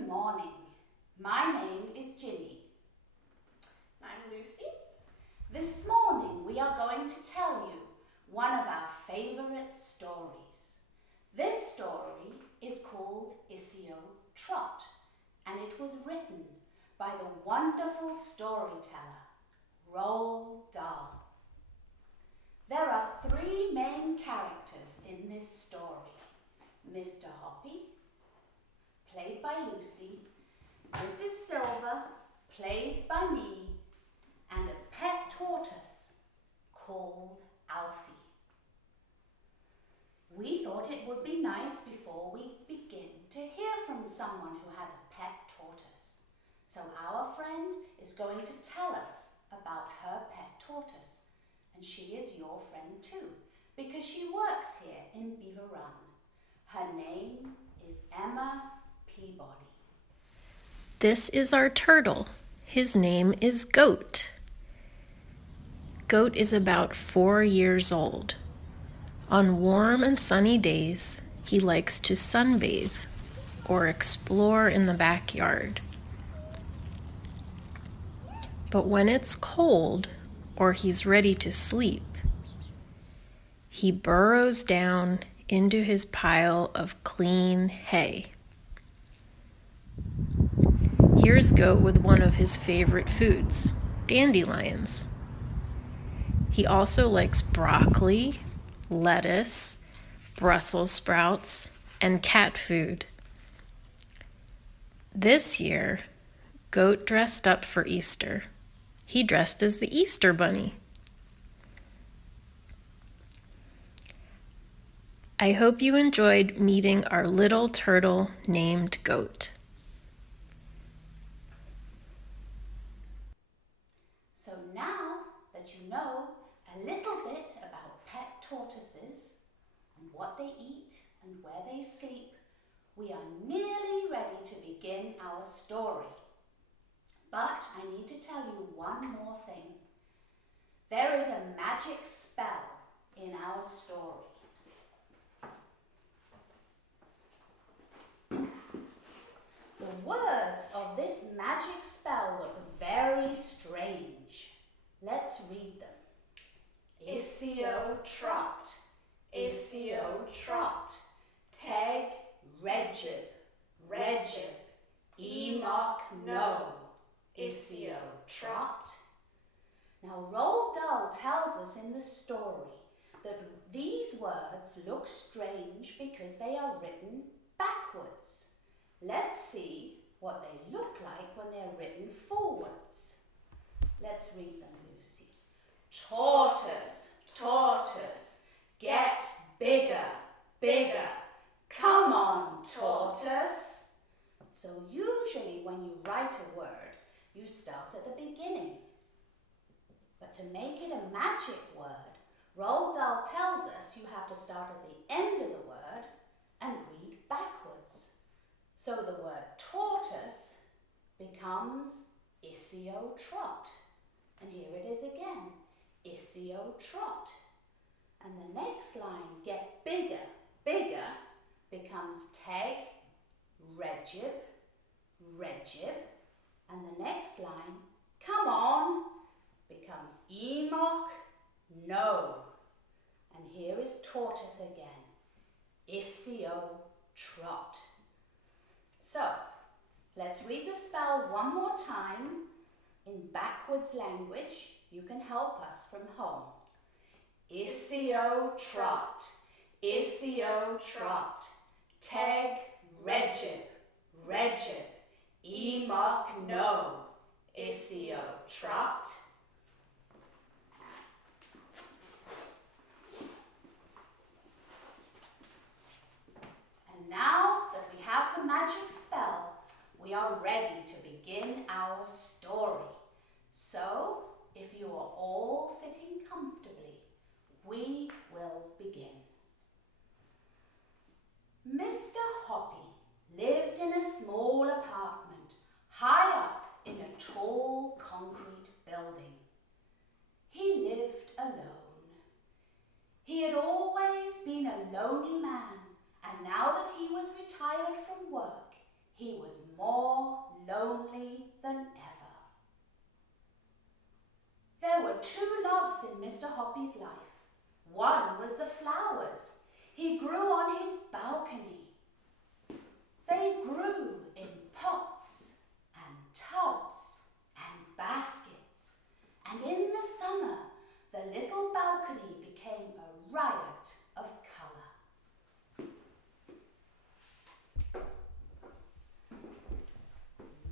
Good morning. My name is Ginny. I'm Lucy. This morning we are going to tell you one of our favourite stories. This story is called Esio Trot, and it was written by the wonderful storyteller, Roald Dahl. There are three main characters in this story. Mr. Hoppy, played by Lucy, Mrs. Silva, played by me, and a pet tortoise called Alfie. We thought it would be nice before we begin to hear from someone who has a pet tortoise. So our friend is going to tell us about her pet tortoise, and she is your friend too, because she works here in Beaver Run. Her name is Emma Peabody. This is our turtle. His name is Goat. Goat is about 4 years old. On warm and sunny days, he likes to sunbathe or explore in the backyard. But when it's cold or he's ready to sleep, he burrows down into his pile of clean hay. Here's Goat with one of his favorite foods, dandelions. He also likes broccoli, lettuce, Brussels sprouts, and cat food. This year, Goat dressed up for Easter. He dressed as the Easter Bunny. I hope you enjoyed meeting our little turtle named Goat. So now that you know a little bit about pet tortoises and what they eat and where they sleep, we are nearly ready to begin our story. But I need to tell you one more thing. There is a magic spell in our story. The words of this magic spell look very strange. Let's read them. Esio Trot, Esio Trot, Teg Regib, Regib, Enoch No, Esio Trot. Now Roald Dahl tells us in the story that these words look strange because they are written backwards. Let's see what they look like when they're written forwards. Let's read them, Lucy. Tortoise, tortoise, get bigger, bigger. Come on, tortoise. So usually when you write a word, you start at the beginning. But to make it a magic word, Roald Dahl tells us you have to start at the end of the word and read backwards. So the word tortoise becomes Esio Trot. And here it is again, Esio Trot. And the next line, get bigger, bigger, becomes Teg Regib, Regib. And the next line, come on, becomes Enoch No. And here is tortoise again, Esio Trot. So, let's read the spell one more time in backwards language. You can help us from home. Esio Trot, Esio Trot, Teg Regib, Regib, Enoch No, Esio Trot. And now that we have the magic spell, we are ready to begin our story. So, if you are all sitting comfortably, we will begin. Mr. Hoppy lived in a small apartment high up in a tall concrete building. He lived alone. He had always been a lonely man, and now that he was retired from work, he was more lonely than ever. There were two loves in Mr. Hoppy's life. One was the flowers he grew on his balcony. They grew in pots and tubs and baskets, and in the summer the little balcony became a riot of colour.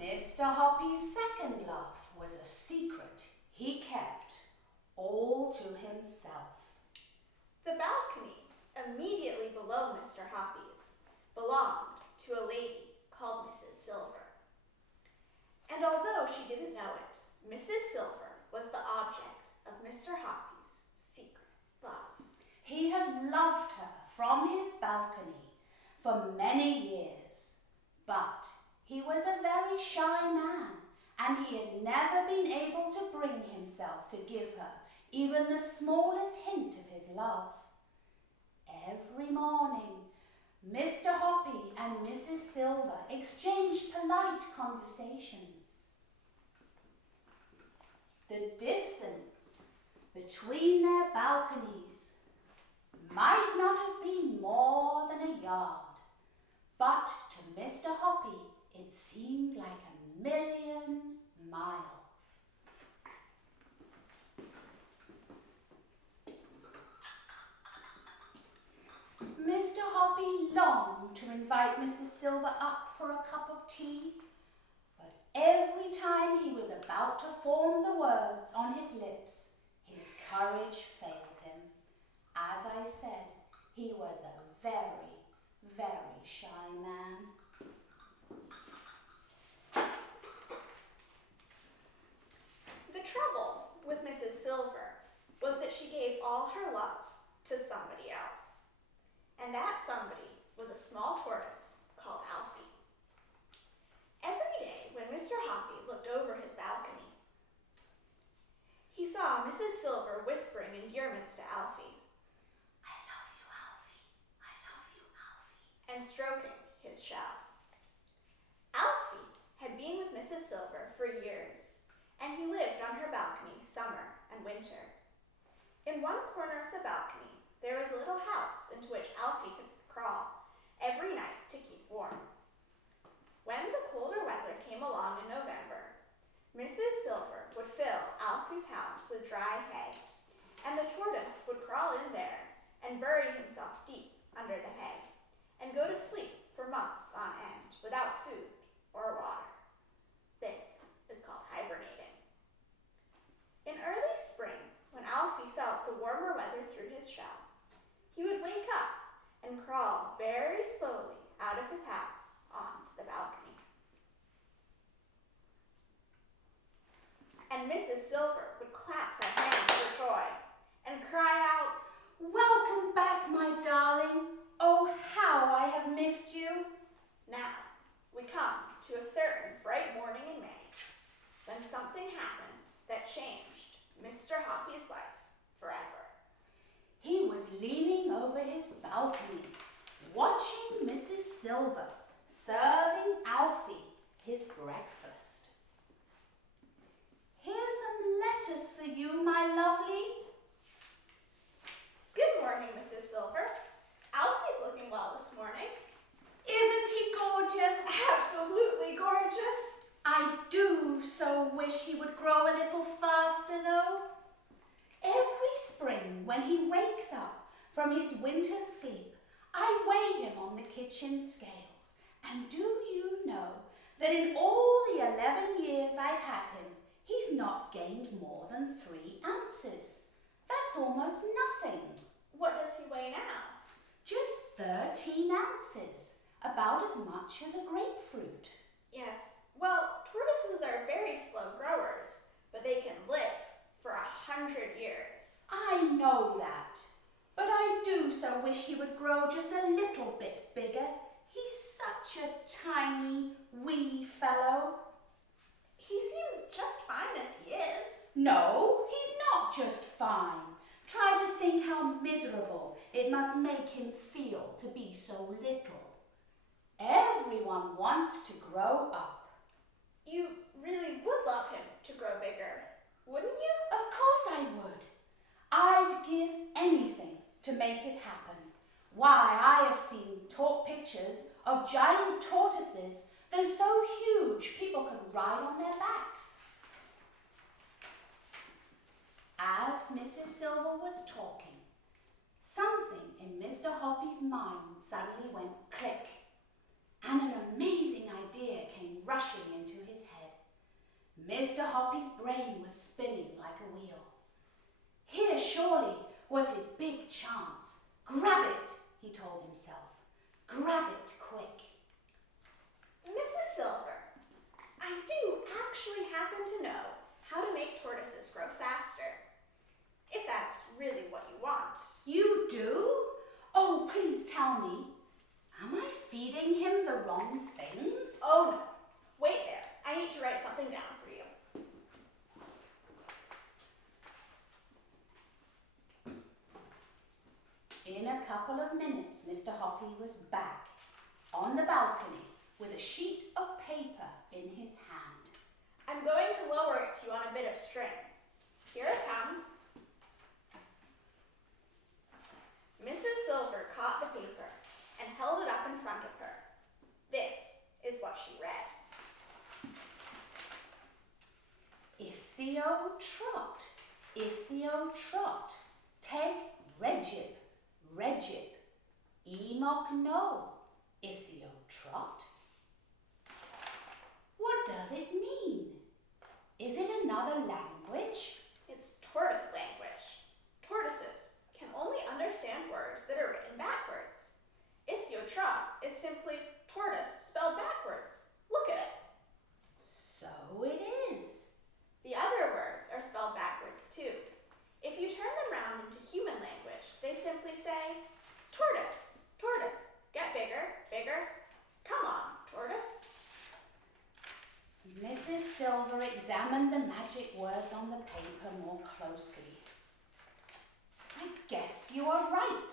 Mr. Hoppy's second love was a secret he kept all to himself. The balcony, immediately below Mr. Hoppy's, belonged to a lady called Mrs. Silver. And although she didn't know it, Mrs. Silver was the object of Mr. Hoppy's secret love. He had loved her from his balcony for many years, but he was a very shy man, and he had never been able to bring himself to give her even the smallest hint of his love. Every morning, Mr. Hoppy and Mrs. Silver exchanged polite conversations. The distance between their balconies might not have been more than a yard, but to Mr. Hoppy it seemed like 1,000,000 miles. Mr. Hoppy longed to invite Mrs. Silver up for a cup of tea, but every time he was about to form the words on his lips, his courage failed him. As I said, he was a very, very shy man. The trouble with Mrs. Silver was that she gave all her love to somebody else. And that somebody was a small tortoise called Alfie. Every day when Mr. Hoppy looked over his balcony, he saw Mrs. Silver whispering endearments to Alfie. I love you, Alfie. I love you, Alfie. And stroking his shell. Alfie had been with Mrs. Silver for years, and he lived on her balcony summer and winter. In one corner of the balcony, there was a little house into which Alfie could crawl every night to keep warm. When the colder weather came along in November, Mrs. Silver would fill Alfie's house with dry hay, and the tortoise would crawl in there and bury himself deep under the hay, and go to sleep for months on end without food or water. This is called hibernating. In early spring, when Alfie felt the warmer weather through his shell, he would wake up and crawl very slowly out of his house onto the balcony. And Mrs. Silver would clap her hands for joy and cry out, Welcome back, my darling. Oh, how I have missed you. Now, we come to a certain bright morning in May, when something happened that changed Mr. Hoppy's life forever. He was leaning over his balcony, watching Mrs. Silver serving Alfie his breakfast. Here's some lettuce for you, my lovely. Good morning, Mrs. Silver. Alfie's looking well this morning. Isn't he gorgeous? Absolutely gorgeous. I do so wish he would grow a little faster, though. Every spring, when he wakes up from his winter sleep, I weigh him on the kitchen scales. And do you know that in all the 11 years I've had him, he's not gained more than 3 ounces. That's almost nothing. What does he weigh now? Just 13 ounces, about as much as a grapefruit. Yes, well, tortoises are very slow growers, but they can live for 100 years. I know that, but I do so wish he would grow just a little bit bigger. He's such a tiny, wee fellow. He seems just fine as he is. No, he's not just fine. Try to think how miserable it must make him feel to be so little. Every everyone wants to grow up. You really would love him to grow bigger, wouldn't you? Of course I would. I'd give anything to make it happen. Why, I have seen pictures of giant tortoises that are so huge people could ride on their backs. As Mrs. Silva was talking, something in Mr. Hoppy's mind suddenly went click, and an amazing idea came rushing into his head. Mr. Hoppy's brain was spinning like a wheel. Here surely was his big chance. Grab it, he told himself. Grab it quick. Mrs. Silver, I do actually happen to know how to make tortoises grow faster. If that's really what you want. You do? Oh, please tell me. Am I feeding him the wrong things? Oh no. Wait there. I need to write something down for you. In a couple of minutes, Mr. Hoppy was back on the balcony with a sheet of paper in his hand. I'm going to lower it to you on a bit of string. Here it comes. Mrs. Silver caught the paper and held it up in front of her. This is what she read. Esio Trot, Esio Trot, teg regib, regib, emoc no, Esio Trot. What does it mean? Is it another language? It's tortoise language. Tortoises can only understand words that are written backwards. Esio Trot is simply tortoise spelled backwards. Look at it. So it is. The other words are spelled backwards too. If you turn them round into human language, they simply say, tortoise, tortoise, get bigger, bigger. Come on, tortoise. Mrs. Silver examined the magic words on the paper more closely. I guess you are right.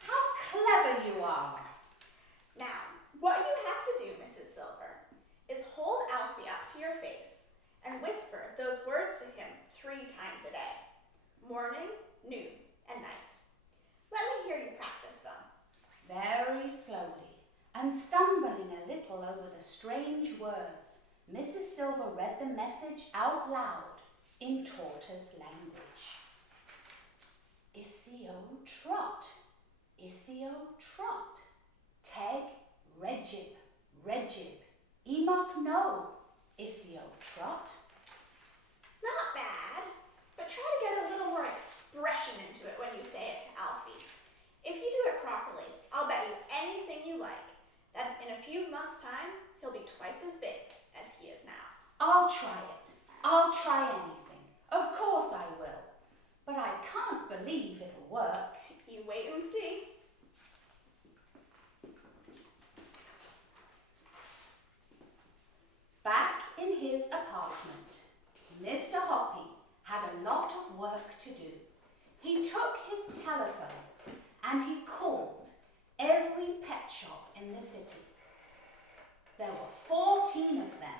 How clever you are. Now, what you have to do, Mrs. Silver, is hold Alfie up to your face and whisper those words to him 3 times a day. Morning, noon, and night. Let me hear you practice them. Very slowly, and stumbling a little over the strange words, Mrs. Silver read the message out loud in tortoise language. Esio Trot, Esio Trot, teg regib, regib, emoc no, Esio Trot. Not bad, but try to get a little more expression into it when you say it to Alfie. If you do it properly, I'll bet you anything you like that in a few months' time, he'll be twice as big as he is now. I'll try it. I'll try anything. Of course I will. But I can't believe it'll work. You wait and see. Back in his apartment, Mr. Hoppy had a lot of work to do. He took his telephone and he called every pet shop in the city. There were 14 of them.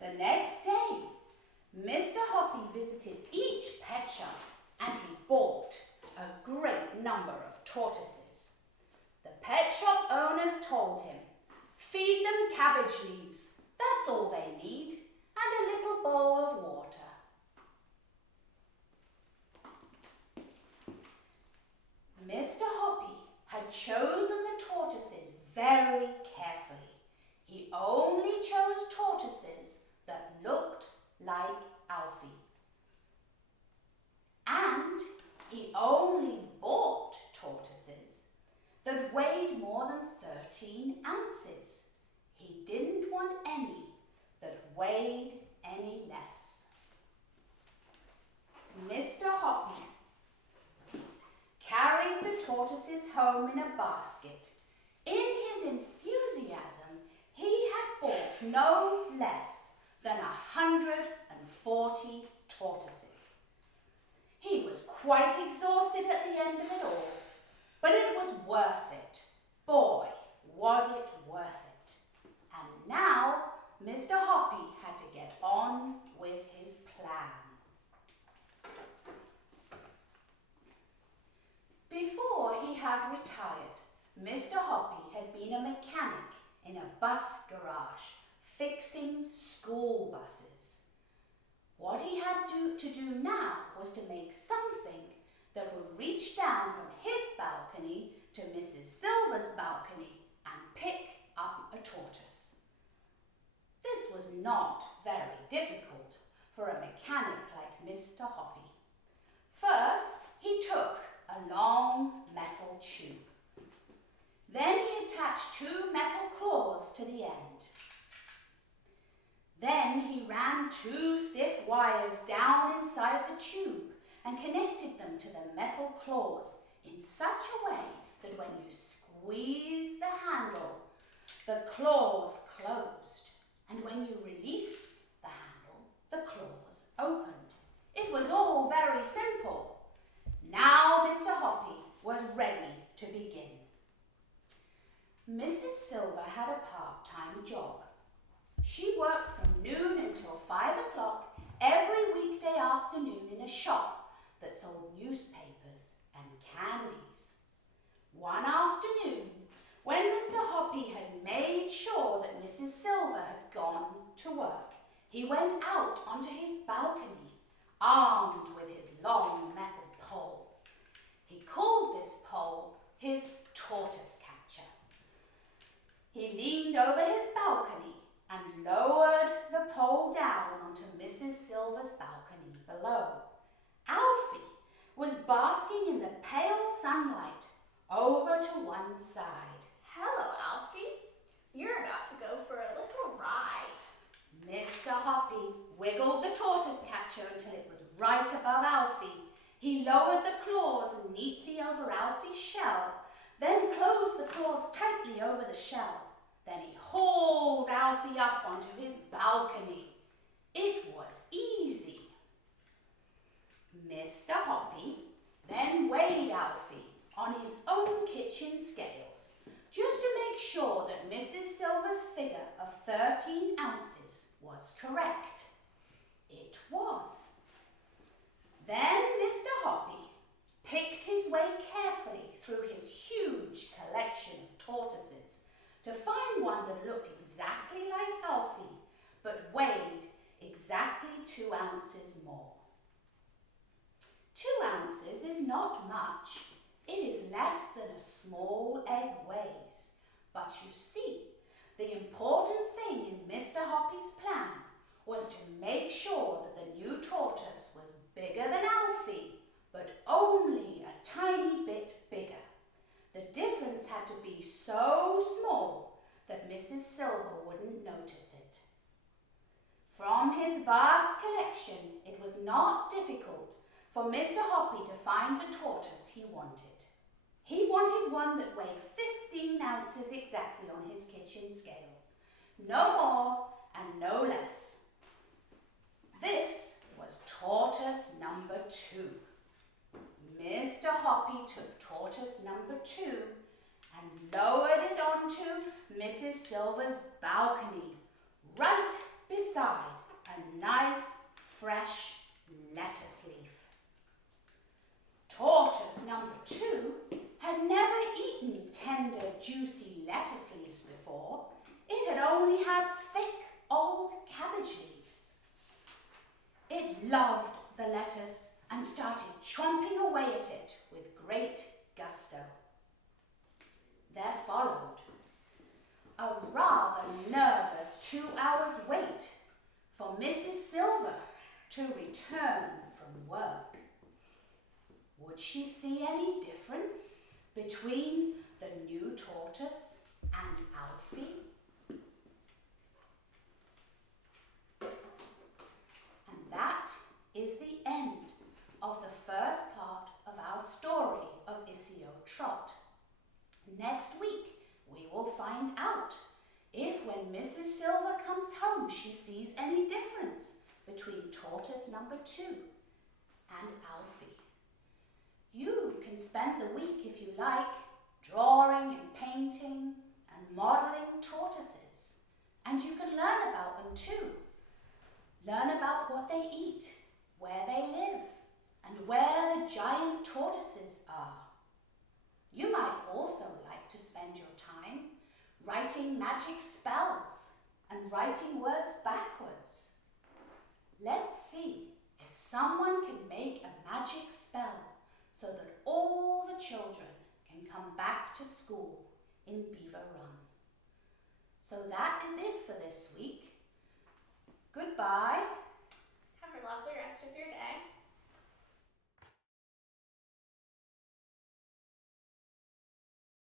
The next day, Mr. Hoppy visited each pet shop and he bought a great number of tortoises. The pet shop owners told him, feed them cabbage leaves, that's all they need, and a little bowl of water. Mr. Hoppy had chosen the tortoises very carefully. He only chose tortoises that looked like Alfie. And he only bought tortoises that weighed more than 13 ounces. He didn't want any that weighed any less. Mr. Hoppy carried the tortoises home in a basket. In his enthusiasm, he had bought no less than 140 tortoises. He was quite exhausted at the end of it all, but it was worth it. Boy, was it worth it. And now Mr. Hoppy had to get on with his plan. Before he had retired, Mr. Hoppy had been a mechanic in a bus garage, fixing school buses. What he had to do now was to make something that would reach down from his balcony to Mrs. Silva's balcony and pick up a tortoise. This was not very difficult for a mechanic like Mr. Hoppy. First, he took a long metal tube. Then he attached 2 metal claws to the end. Then he ran 2 stiff wires down inside the tube and connected them to the metal claws in such a way that when you squeezed the handle, the claws closed, and when you released the handle, the claws opened. It was all very simple. Now Mr. Hoppy was ready to begin. Mrs. Silva had a part-time job. She worked from noon until 5 o'clock every weekday afternoon in a shop that sold newspapers and candies. One afternoon, when Mr. Hoppy had made sure that Mrs. Silva had gone to work, he went out onto his balcony, armed with his long metal pole. He called this pole his Tortoise Catcher. He leaned over his balcony and lowered the pole down onto Mrs. Silva's balcony below. Alfie was basking in the pale sunlight over to one side. Hello, Alfie. You're about to go for a little ride. Mr. Hoppy wiggled the Tortoise Catcher until it was right above Alfie. He lowered the claws neatly over Alfie's shell, then closed the claws tightly over the shell. Then he hauled Alfie up onto his balcony. It was easy. Mr. Hoppy then weighed Alfie on his own kitchen scales, just to make sure that Mrs. Silva's figure of 13 ounces was correct. It was. Then Mr. Hoppy picked his way carefully through his huge collection of tortoises to find one that looked exactly like Alfie, but weighed exactly 2 ounces more. 2 ounces is not much. It is less than a small egg weighs. But you see, the important thing in Mr. Hoppy's plan was to make sure that the new tortoise was bigger than Alfie, but only a tiny bit bigger. The difference had to be so small that Mrs. Silva wouldn't notice it. From his vast collection, it was not difficult for Mr. Hoppy to find the tortoise he wanted. He wanted one that weighed 15 ounces exactly on his kitchen scales. No more and no less. This was tortoise number 2. Mr. Hoppy took tortoise number 2 and lowered it onto Mrs. Silva's balcony, right beside a nice, fresh lettuce leaf. Tortoise number 2 had never eaten tender, juicy lettuce leaves before. It had only had thick, old cabbage leaves. It loved the lettuce and started chomping away at it with great gusto. There followed a rather nervous 2 hours wait for Mrs. Silva to return from work. Would she see any difference between the new tortoise and Alfie? And that is the end of the first part of our story of Esio Trot. Next week, we when Mrs. Silva comes home, she sees any difference between tortoise number 2 and Alfie. You can spend the week, if you like, drawing and painting and modelling tortoises. And you can learn about them too. Learn about what they eat, where they live, and where the giant tortoises are. You might also like to spend your time writing magic spells and writing words backwards. Let's see if someone can make a magic spell so that all the children can come back to school in Beaver Run. So that is it for this week. Goodbye. Have a lovely rest of your day.